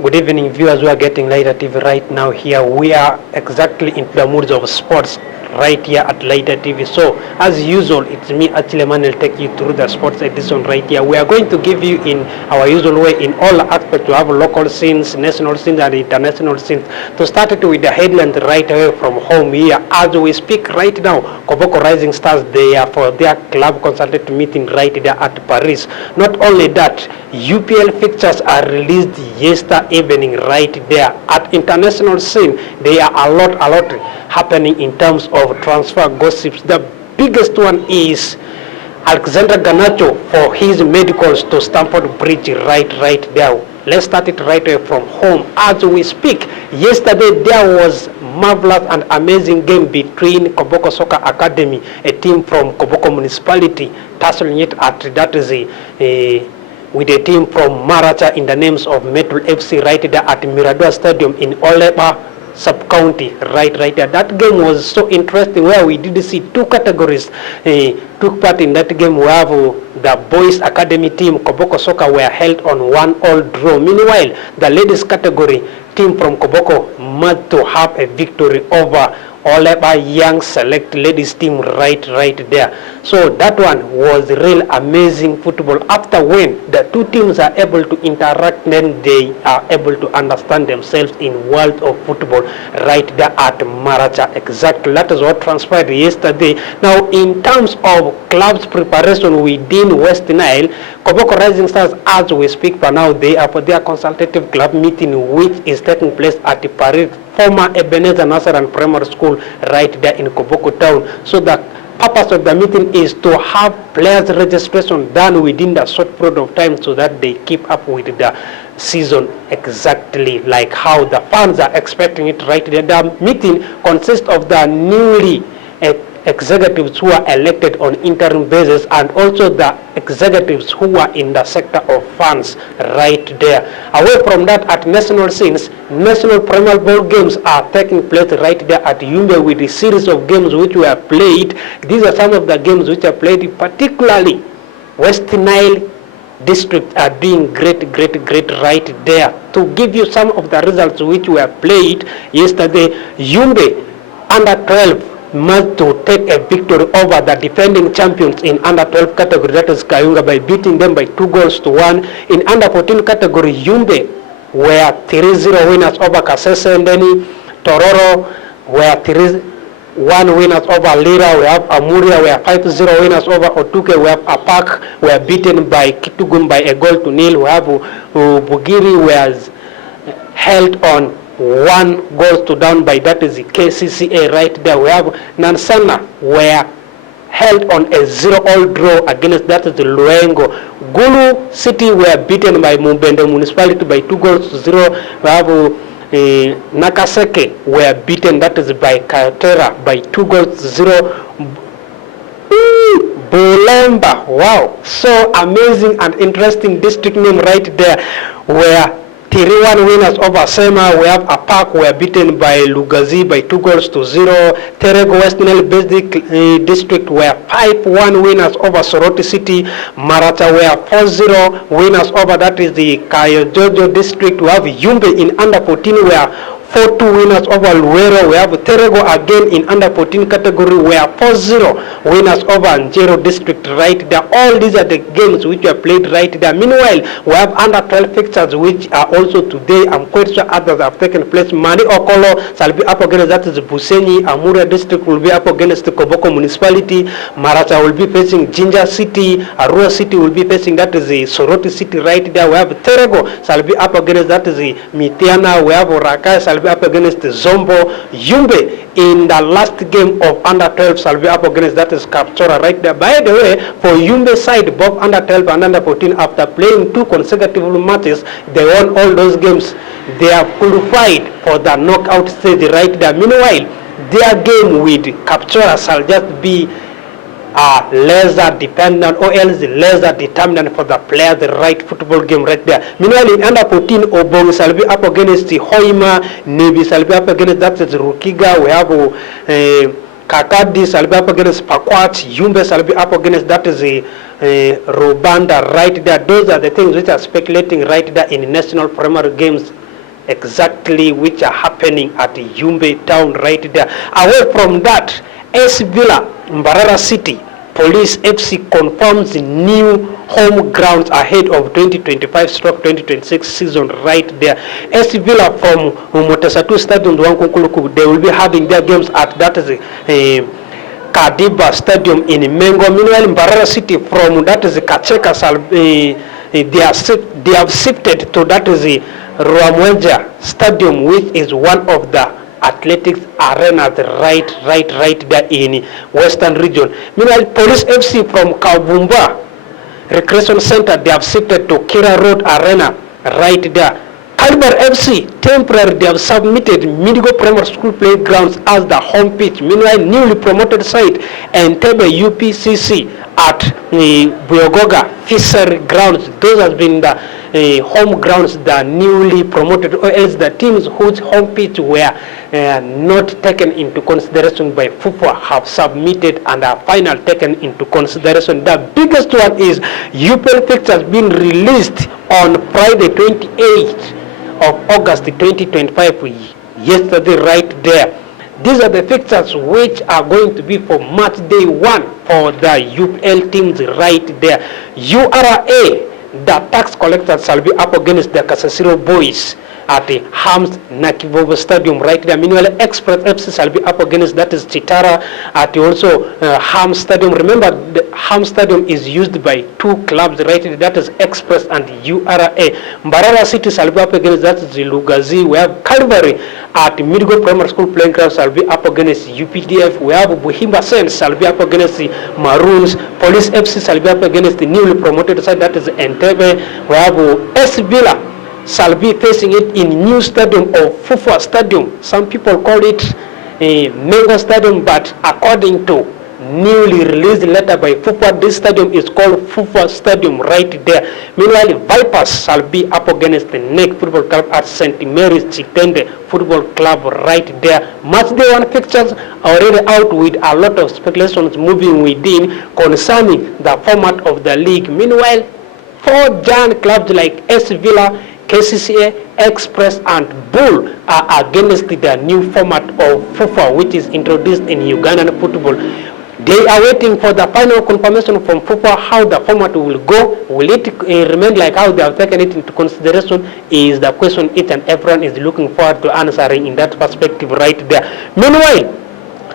Good evening, viewers who are getting Later TV right now. Here we are exactly in the moods of sports right here at Later TV. So as usual, it's me Achille Man will take you through the sports edition right here. We are going to give you in our usual way in all aspects. We have local scenes, national scenes and international scenes. To start it with the headlines right away from home here. As we speak right now, Koboko Rising Stars, they are for their club consultative meeting right there at Paris. Not only that, UPL fixtures are released yesterday evening right there at international scene. There are a lot happening in terms of transfer gossips. The biggest one is Alexander Garnacho for his medicals to Stamford Bridge right there. Let's start it right away from home as we speak. Yesterday there was marvelous and amazing game between Koboko Soccer Academy, a team from Koboko Municipality, tussling it at that is with a team from Maracha in the names of Metro FC right there at Mirador Stadium in Olepa sub-county right there. That game was so interesting where we did see two categories took part in that game. We have the boys academy team, Koboko Soccer, were held on 1-1 draw. Meanwhile, the ladies category team from Koboko managed to have a victory over Olepa Young Select ladies team right there. So that one was real amazing football. After when the two teams are able to interact, then they are able to understand themselves in world of football right there at Maracha. Exactly, that is what transpired yesterday. Now in terms of clubs preparation within West Nile, Koboko Rising Stars, as we speak for now, they are for their consultative club meeting which is taking place at the Paris former Ebenezer Nasser and Primary School right there in Koboko town. So the purpose of the meeting is to have players registration done within the short period of time so that they keep up with the season exactly like how the fans are expecting it right there. The meeting consists of the newly executives who are elected on interim basis and also the executives who are in the sector of funds right there. Away from that, at national scenes, national Premier Bowl games are taking place right there at Yumbe with a series of games which were played. These are some of the games which are played, particularly West Nile district are doing great right there. To give you some of the results which were played yesterday, Yumbe under 12 managed to take a victory over the defending champions in under 12 category, that is Kayunga, by beating them by 2-1. In under 14 category, Yumbe were 3-0 winners over Kasese Ndeni. Tororo were 3-1 winners over Lira. We have Amuria were 5-0 winners over Otuke. We have Apak were beaten by Kitugum by 1-0. We have Bugiri was held on 1-0 by that is the KCCA right there. We have Nansana were held on a 0-0 draw against that is the Luengo. Gulu City were beaten by Mumbende Municipality by 2-0. We have Nakaseke were beaten, that is by Kayotera by 2-0. Bolemba, wow, so amazing and interesting district name right there, where 3-1 winners over Sema. We have Apak were beaten by Lugazi by 2-0. Terego West Nile district were 5-1 winners over Soroti City. Marata were 4-0 winners over that is the Kayojojo district. We have Yumbe in under 14 were 4-2 winners over Luero. We have Terego again in under 14 category were 4-0 winners over Njero district right there. All these are the games which are played right there. Meanwhile, we have under 12 fixtures which are also today. I'm quite sure others have taken place. Mani Okolo shall be up against that is Buseni. Amura district will be up against the Koboko municipality. Marata will be facing Jinja City. Arua City will be facing that is the Soroti City right there. We have Terego shall be up against that is the Mitiana. We have Oraka shall be up against Zombo. Yumbe in the last game of under 12 shall be up against that is Kapchora right there. By the way, for Yumbe side, both under 12 and under 14, after playing 2 consecutive matches, they won all those games. They have qualified for the knockout stage right there. Meanwhile, their game with Kapchora shall just be are lesser dependent or else lesser determinant for the player the right football game right there. Meanwhile, in under 14, Obong shall be up against the Hoima, Navy shall be up against that is Rukiga. We have Kakadi shall be up against Pakwat, Yumbe shall be up against that is Rwanda right there. Those are the things which are speculating right there in national primary games, exactly which are happening at Yumbe town right there. Away from that, AS Villa, Mbarara City, Police FC confirms new home grounds ahead of 2025/2026 season right there. AS Villa from Motesatu Stadium, they will be having their games at that is Kadiba Stadium in Mengo. Meanwhile, Mbarara City from that is Kacheka, they have shifted to that is Ruamweja Stadium, which is one of the athletics arenas right there in Western region. Meanwhile, Police FC from Kabumba Recreation Center, they have shifted to Kira Road Arena right there. Caliber FC, temporary, they have submitted Midigo Primary School playgrounds as the home pitch. Meanwhile, newly promoted site Entebbe UPCC at Buyogoga Fishery Grounds. Those have been the home grounds that newly promoted, or else the teams whose home pitch were not taken into consideration by FUFA have submitted and are finally taken into consideration. The biggest one is UPL fixtures being released on Friday 28th of August 2025, yesterday right there. These are the fixtures which are going to be for match day 1 for the UPL teams right there. URA, the tax collectors shall be up against the Kasasiro boys at the Hams Nakivovo Stadium right there. Meanwhile, Express FC shall be up against that is Chitara at also Ham Stadium. Remember, the Ham Stadium is used by 2 clubs right there, that is Express and URA. Mbarara City shall be up against that is Lugazi. We have Calvary at Midigo Primary School playing ground shall be up against UPDF. We have Buhimba Sen shall be up against the Maroons. Police FC shall be up against the newly promoted side, that is Entebbe. We have AS Villa shall be facing it in new stadium of Fufa Stadium. Some people call it a Mengo Stadium, but according to newly released letter by Fufa, this stadium is called Fufa Stadium right there. Meanwhile, Vipers shall be up against the NEC Football Club at St. Mary's Chitende Football Club right there. Match day 1 fixtures are already out with a lot of speculations moving within concerning the format of the league. Meanwhile, 4 giant clubs like AS Villa, KCCA, Express and Bull are against the new format of FUFA, which is introduced in Ugandan football. They are waiting for the final confirmation from FUFA how the format will go. Will it remain like how they have taken it into consideration is the question each and everyone is looking forward to answering in that perspective right there. Meanwhile,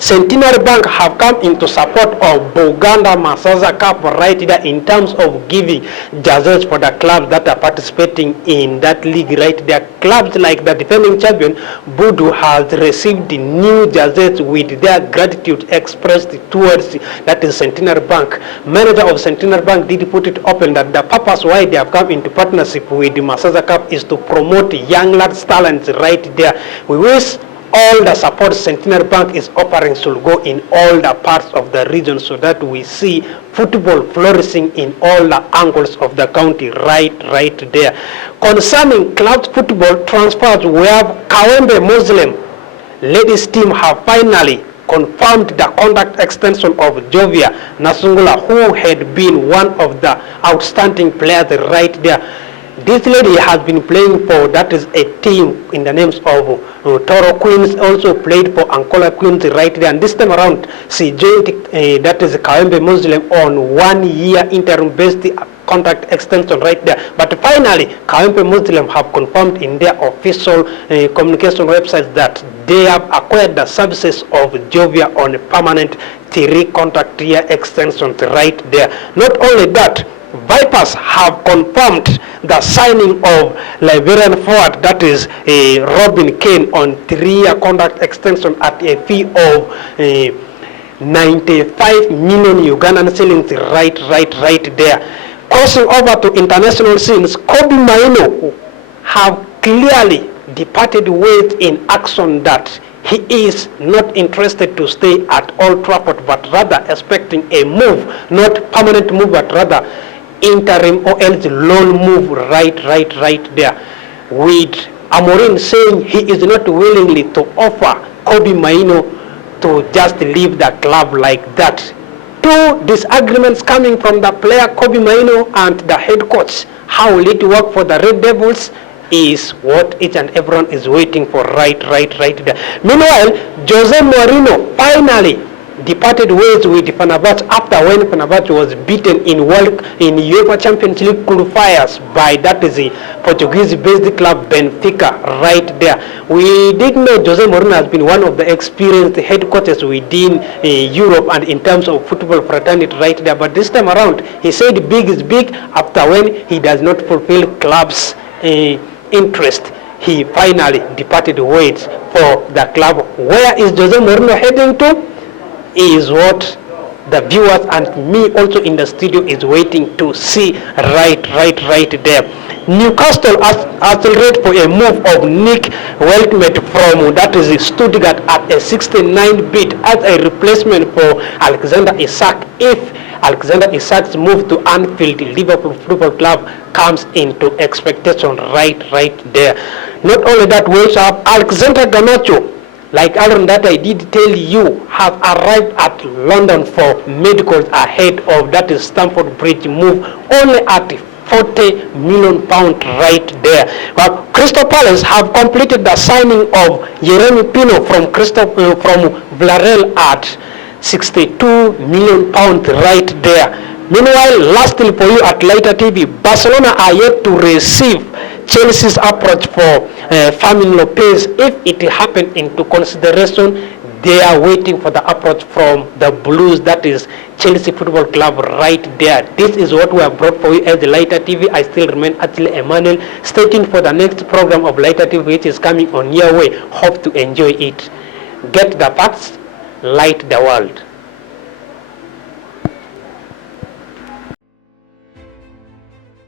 Centenary Bank have come into support of Buganda Masaza Cup right there in terms of giving jerseys for the clubs that are participating in that league right there. Clubs like the defending champion Budu has received the new jerseys with their gratitude expressed towards that is Centenary Bank. Manager of Centenary Bank did put it open that the purpose why they have come into partnership with the Masaza Cup is to promote young lads talents right there. We wish all the support Centenary Bank is offering should go in all the parts of the region so that we see football flourishing in all the angles of the county right there. Concerning club football transfers, we have Kawembe Muslim ladies team have finally confirmed the contract extension of Jovia Nasungula, who had been one of the outstanding players right there. This lady has been playing for, that is a team in the names of Toro Queens, also played for Angola Queens right there. And this time around, she joined, that is Kawembe Muslim, on 1 year interim based contract extension right there. But finally, Kawembe Muslim have confirmed in their official communication website that they have acquired the services of Jovia on a permanent 3 contract year extension right there. Not only that, Vipers have confirmed the signing of Liberian forward, that is Robin Kane, on 3-year contract extension at a fee of 95 million Ugandan shillings right there. Crossing over to international scenes, Kobe Maino have clearly departed ways in action that he is not interested to stay at Old Trafford, but rather expecting a move, not permanent move, but rather interim or else loan move right there. With Amorim saying he is not willingly to offer Kobe Maino to just leave the club like that. Two disagreements coming from the player Kobe Maino and the head coach. How will it work for the Red Devils is what each and everyone is waiting for right there. Meanwhile, Jose Mourinho finally departed ways with Fenerbahce after when Fenerbahce was beaten in UEFA Champions League qualifiers by that is the Portuguese-based club Benfica right there. We did know Jose Mourinho has been one of the experienced head coaches within Europe and in terms of football fraternity right there. But this time around, he said big is big after when he does not fulfill club's interest. He finally departed ways for the club. Where is Jose Mourinho heading to? Is what the viewers and me also in the studio is waiting to see right there. Newcastle accelerate for a move of Nick Weltmet from that is Stuttgart at a 69 bid as a replacement for Alexander Isak if Alexander Isak's move to Anfield Liverpool Football Club comes into expectation right there. Not only that, we also have Alexander Garnacho, like Aaron that I did tell you, have arrived at London for medicals ahead of that is Stamford Bridge move only at 40 million pounds right there. But Crystal Palace have completed the signing of Yeremy Pino from Villarreal at 62 million pounds right there. Meanwhile, lastly for you at Later TV, Barcelona are yet to receive Chelsea's approach for Fermin Lopez. If it happened into consideration, they are waiting for the approach from the Blues, that is Chelsea Football Club right there. This is what we have brought for you at the Later TV. I still remain Atile Emmanuel. Stay tuned for the next program of Later TV, which is coming on your way. Hope to enjoy it. Get the facts, light the world.